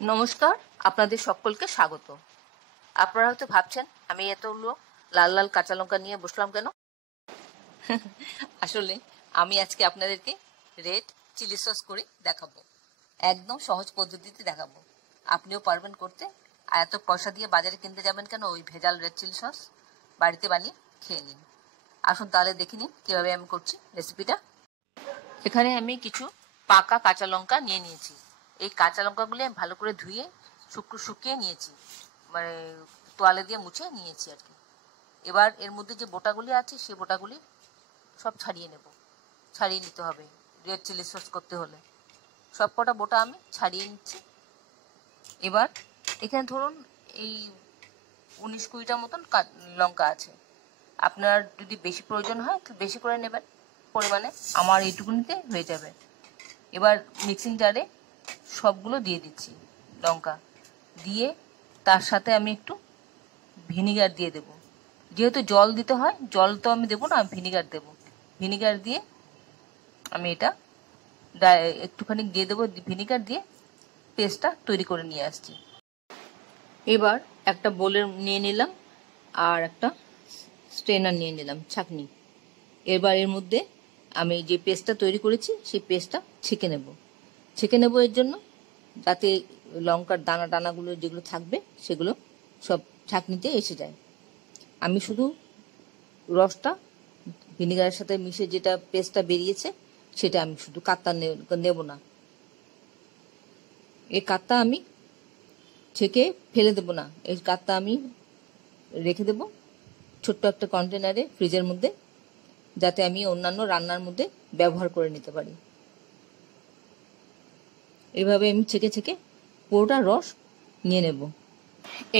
নমস্কার, আপনাদের সকলকে স্বাগত। আপনারা হয়তো ভাবছেন আমি এতগুলো লাল লাল কাঁচা লঙ্কা নিয়ে বসলাম কেন। আসলে আমি আজকে আপনাদেরকে রেড চিলি সস করে দেখাবো, একদম সহজ পদ্ধতিতে দেখাবো। আপনিও পারবেন করতে। আর এত পয়সা দিয়ে বাজারে কিনতে যাবেন কেন ওই ভেজাল রেড চিলি সস? বাড়িতে বানিয়ে খেয়ে নিন। আসুন তাহলে দেখে নিন কিভাবে আমি করছি রেসিপিটা। এখানে আমি কিছু পাকা কাঁচা লঙ্কা নিয়ে নিয়েছি। এই কাঁচা লঙ্কাগুলো আমি ভালো করে ধুয়ে শুকিয়ে নিয়েছি, মানে তোয়ালে দিয়ে মুছে নিয়েছি আর কি। এবার এর মধ্যে যে বোটাগুলি আছে সেই বোটাগুলি সব ছাড়িয়ে নিতে হবে রেড চিলি সস করতে হলে। সব কটা বোটা আমি ছাড়িয়ে নিচ্ছি। এবার এখানে ধরুন এই 19-20টা মতন লঙ্কা আছে। আপনার যদি বেশি প্রয়োজন হয় তো বেশি করে নেবেন পরিমাণে, আমার এইটুকুনিতে হয়ে যাবে। এবার মিক্সিং জারে সবগুলো দিয়ে দিচ্ছি লঙ্কা দিয়ে, তার সাথে আমি একটু ভিনিগার দিয়ে দেব। যেহেতু জল দিতে হয়, জল তো আমি দেবো না, ভিনিগার দেব। ভিনিগার দিয়ে আমি এটা একটুখানি দিয়ে দেবো, ভিনিগার দিয়ে পেস্টটা তৈরি করে নিয়ে আসছি। এবার একটা বোলে নিয়ে নিলাম আর একটা স্ট্রেনার নিয়ে নিলাম, ছাঁকনি। এবার এর মধ্যে আমি যে পেস্টটা তৈরি করেছি সেই পেস্টটা ছেঁকে নেব এর জন্য, যাতে লঙ্কার দানা দানাগুলো যেগুলো থাকবে সেগুলো সব ছাঁকনিতে এসে যায়। আমি শুধু রসটা ভিনিগারের সাথে মিশে যেটা পেস্টটা বেরিয়েছে সেটা আমি শুধু কাতটা নেব না। এই কাতটা আমি ছেঁকে ফেলে দেব না, এই কাতটা আমি রেখে দেব ছোট্ট একটা কন্টেনারে ফ্রিজের মধ্যে, যাতে আমি অন্যান্য রান্নার মধ্যে ব্যবহার করে নিতে পারি। এইভাবে আমি ছেঁকে পুরোটা রস নিয়ে নেব।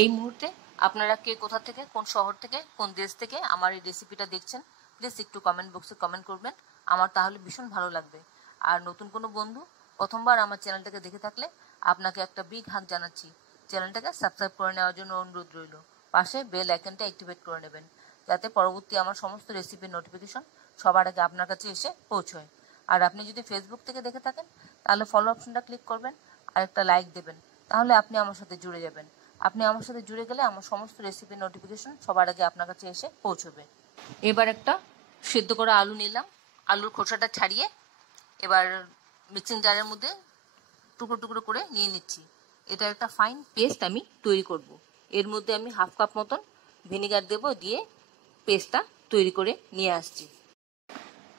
এই মুহূর্তে আপনারা কে কোথা থেকে, কোন শহর থেকে, কোন দেশ থেকে আমার এই রেসিপিটা দেখছেন প্লিজ একটু কমেন্ট বক্সে কমেন্ট করবেন, আমার তাহলে ভীষণ ভালো লাগবে। আর নতুন কোনো বন্ধু প্রথমবার আমার চ্যানেলটাকে দেখে থাকলে আপনাকে একটা বিগ হাগ জানাচ্ছি, চ্যানেলটাকে সাবস্ক্রাইব করে নেওয়ার জন্য অনুরোধ রইল। পাশে বেল আইকনটা অ্যাক্টিভেট করে নেবেন, যাতে পরবর্তী আমার সমস্ত রেসিপির নোটিফিকেশন সবার আগে আপনার কাছে এসে পৌঁছয়। আর আপনি যদি ফেসবুক থেকে দেখে থাকেন তাহলে ফলো অপশনটা ক্লিক করবেন আর একটা লাইক দেবেন, তাহলে আপনি আমার সাথে জুড়ে যাবেন। আপনি আমার সাথে জুড়ে গেলে আমার সমস্ত রেসিপির নোটিফিকেশন সবার আগে আপনার কাছে এসে পৌঁছবে। এবার একটা সেদ্ধ করা আলু নিলাম, আলুর খোসাটা ছাড়িয়ে এবার মিক্সিং জারের মধ্যে টুকরো টুকরো করে নিয়ে নিচ্ছি। এটা একটা ফাইন পেস্ট আমি তৈরি করব। এর মধ্যে আমি 1/2 কাপ মতন ভিনিগার দেব, দিয়ে পেস্টটা তৈরি করে নিয়ে আসছি।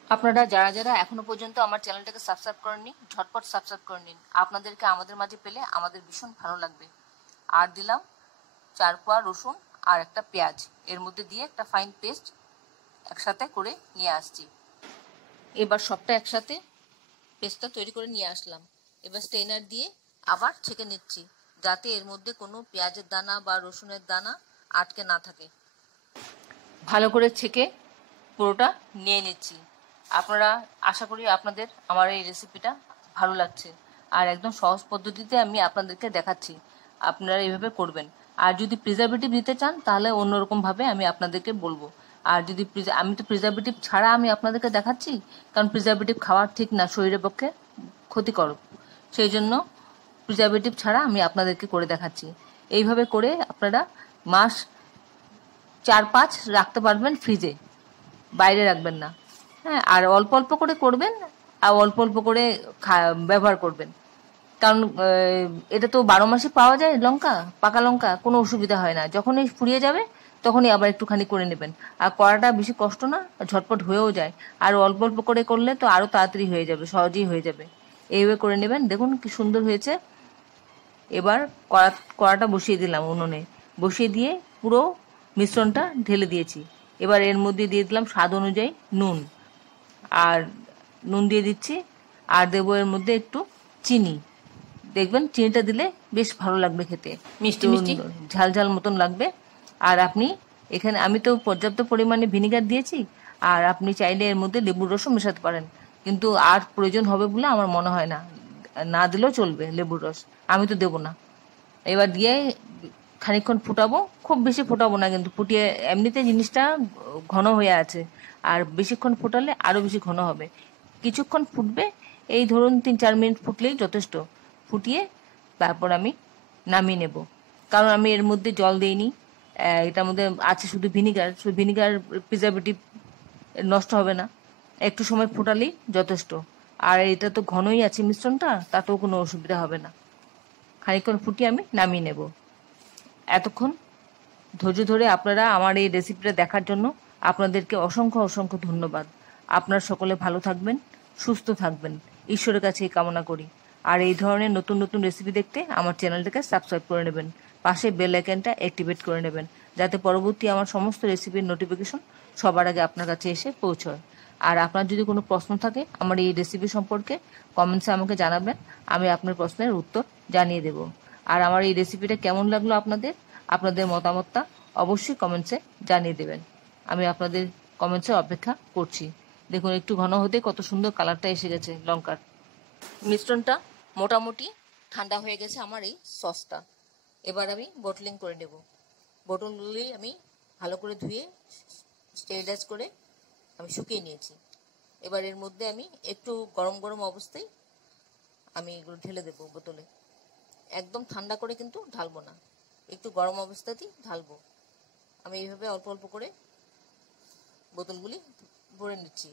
আপনারা যারা যারা এখনো পর্যন্ত আমার চ্যানেলটাকে সাবস্ক্রাইব করেননি ঝটপট সাবস্ক্রাইব করে নিন, আপনাদেরকে আমাদের মাঝে পেলে আমাদের ভীষণ ভালো লাগবে। আর দিলাম 4 কোয়া রসুন আর একটা পেঁয়াজ, এর মধ্যে দিয়ে একটা ফাইন পেস্ট একসাথে করে নিয়ে আসছি। এবার সবটা একসাথে পেস্টটা তৈরি করে নিয়ে আসলাম। এবার স্ট্রেনার দিয়ে আবার ছেঁকে নিচ্ছি, যাতে এর মধ্যে কোনো পেঁয়াজের দানা বা রসুনের দানা আটকে না থাকে। ভালো করে ছেঁকে পুরোটা নিয়ে নিচ্ছি। আপনারা, আশা করি আপনাদের আমার এই রেসিপিটা ভালো লাগছে, আর একদম সহজ পদ্ধতিতে আমি আপনাদেরকে দেখাচ্ছি, আপনারা এইভাবে করবেন। আর যদি প্রিজারভেটিভ দিতে চান তাহলে অন্যরকমভাবে আমি আপনাদেরকে বলবো। আর যদি আমি তো প্রিজারভেটিভ ছাড়া আমি আপনাদেরকে দেখাচ্ছি, কারণ প্রিজারভেটিভ খাওয়া ঠিক না, শরীরের পক্ষে ক্ষতিকারক। সেই জন্য প্রিজারভেটিভ ছাড়া আমি আপনাদেরকে করে দেখাচ্ছি। এইভাবে করে আপনারা মাস 4-5 রাখতে পারবেন ফ্রিজে, বাইরে রাখবেন না। হ্যাঁ, আর অল্প অল্প করে করবেন আর অল্প অল্প করে ব্যবহার করবেন, কারণ এটা তো 12 মাসে পাওয়া যায় লঙ্কা, পাকা লঙ্কা, কোনো অসুবিধা হয় না। যখনই ফুরিয়ে যাবে তখনই আবার একটুখানি করে নেবেন। আর করাটা বেশি কষ্ট না, ঝটপট হয়েও যায়। আর অল্প অল্প করে করলে তো আরো তাড়াতাড়ি হয়ে যাবে, সহজেই হয়ে যাবে। এইভাবে করে নেবেন, দেখুন কি সুন্দর হয়েছে। এবার কড়াটা বসিয়ে দিলাম উনুনে, বসিয়ে দিয়ে পুরো মিশ্রণটা ঢেলে দিয়েছি। এবার এর মধ্যে দিয়ে দিলাম স্বাদ অনুযায়ী নুন, আর নুন দিয়ে দিচ্ছি, আর দেবো এর মধ্যে একটু চিনি। দেখবেন চিনিটা দিলে বেশ ভালো লাগবে খেতে, মিষ্টি মিষ্টি ঝাল ঝাল মতন লাগবে। আর আপনি এখানে, আমি তো পর্যাপ্ত পরিমাণে ভিনিগার দিয়েছি, আর আপনি চাইলে এর মধ্যে লেবুর রসও মেশাতে পারেন, কিন্তু আর প্রয়োজন হবে বলে আমার মনে হয় না, না দিলেও চলবে লেবুর রস, আমি তো দেবো না। এবার দিয়ে খানিকক্ষণ ফুটাবো, খুব বেশি ফোটাবো না কিন্তু, ফুটিয়ে এমনিতে জিনিসটা ঘন হয়ে আছে, আর বেশিক্ষণ ফোটালে আরও বেশি ঘন হবে। কিছুক্ষণ ফুটবে, এই ধরুন 3-4 মিনিট ফুটলেই যথেষ্ট। ফুটিয়ে তারপর আমি নামিয়ে নেব। কারণ আমি এর মধ্যে জল দিইনি, এটার মধ্যে আছে শুধু ভিনিগার। ভিনিগার প্রিজারভেটিভ নষ্ট হবে না, একটু সময় ফোটালেই যথেষ্ট। আর এটা তো ঘনই আছে মিশ্রণটা, তাতেও কোনো অসুবিধা হবে না। খানিকক্ষণ ফুটিয়ে আমি নামিয়ে নেব। এতক্ষণ ধৈর্য ধরে আপনারা আমার এই রেসিপিটা দেখার জন্য আপনাদেরকে অসংখ্য অসংখ্য ধন্যবাদ। আপনারা সকলে ভালো থাকবেন, সুস্থ থাকবেন, ঈশ্বরের কাছে এই কামনা করি। আর এই ধরনের নতুন নতুন রেসিপি দেখতে আমার চ্যানেলটাকে সাবস্ক্রাইব করে নেবেন, পাশে বেল আইকনটা অ্যাক্টিভেট করে নেবেন, যাতে পরবর্তী আমার সমস্ত রেসিপির নোটিফিকেশন সবার আগে আপনার কাছে এসে পৌঁছয়। আর আপনার যদি কোনো প্রশ্ন থাকে আমার এই রেসিপি সম্পর্কে, কমেন্টসে আমাকে জানাবেন, আমি আপনার প্রশ্নের উত্তর জানিয়ে দেব। আর আমার এই রেসিপিটা কেমন লাগলো আপনাদের মতামতটা অবশ্যই কমেন্টসে জানিয়ে দেবেন। আমি আপনাদের কমেন্টসে অপেক্ষা করছি। দেখুন একটু ঘন হতে কত সুন্দর কালারটা এসে গেছে লঙ্কার। মিশ্রণটা মোটামুটি ঠান্ডা হয়ে গেছে আমার এই সসটা। এবার আমি বোটলিং করে নেব। বোতলগুলি আমি ভালো করে ধুয়ে স্টেরিলাইজ করে আমি শুকিয়ে নিয়েছি। এবার এর মধ্যে আমি একটু গরম গরম অবস্থায় আমি এগুলো ঢেলে দেবো বোতলে। একদম ঠান্ডা করে কিন্তু ঢালবো না, একটু গরম অবস্থাতেই ঢালবো। আমি এইভাবে অল্প অল্প করে বোতলগুলি ভরে নিচ্ছি।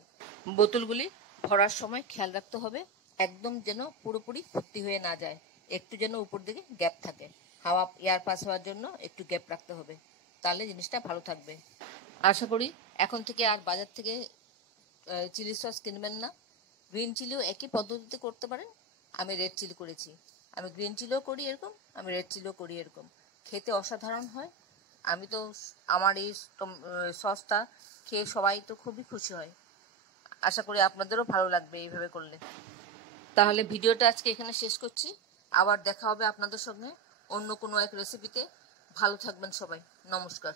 বোতলগুলি ভরার সময় খেয়াল রাখতে হবে একদম যেন পুরোপুরি ভর্তি হয়ে না যায়, একটু যেন উপর দিকে গ্যাপ থাকে। হাওয়া এয়ার পাস হওয়ার জন্য একটু গ্যাপ রাখতে হবে, তাহলে জিনিসটা ভালো থাকবে। আশা করি এখন থেকে আর বাজার থেকে চিলি সস কিনবেন না। গ্রিন চিলিও একই পদ্ধতিতে করতে পারেন। আমি রেড চিলি করেছি, আমি গ্রিন চিলিও করি এরকম, আমি রেড চিলিও করি এরকম। খেতে অসাধারণ হয়। আমি তো আমার এই সসটা খেয়ে সবাই তো খুবই খুশি হয়। আশা করি আপনাদেরও ভালো লাগবে এইভাবে করলে। তাহলে ভিডিওটা আজকে এখানে শেষ করছি। আবার দেখা হবে আপনাদের সঙ্গে অন্য কোনো এক রেসিপিতে। ভালো থাকবেন সবাই। নমস্কার।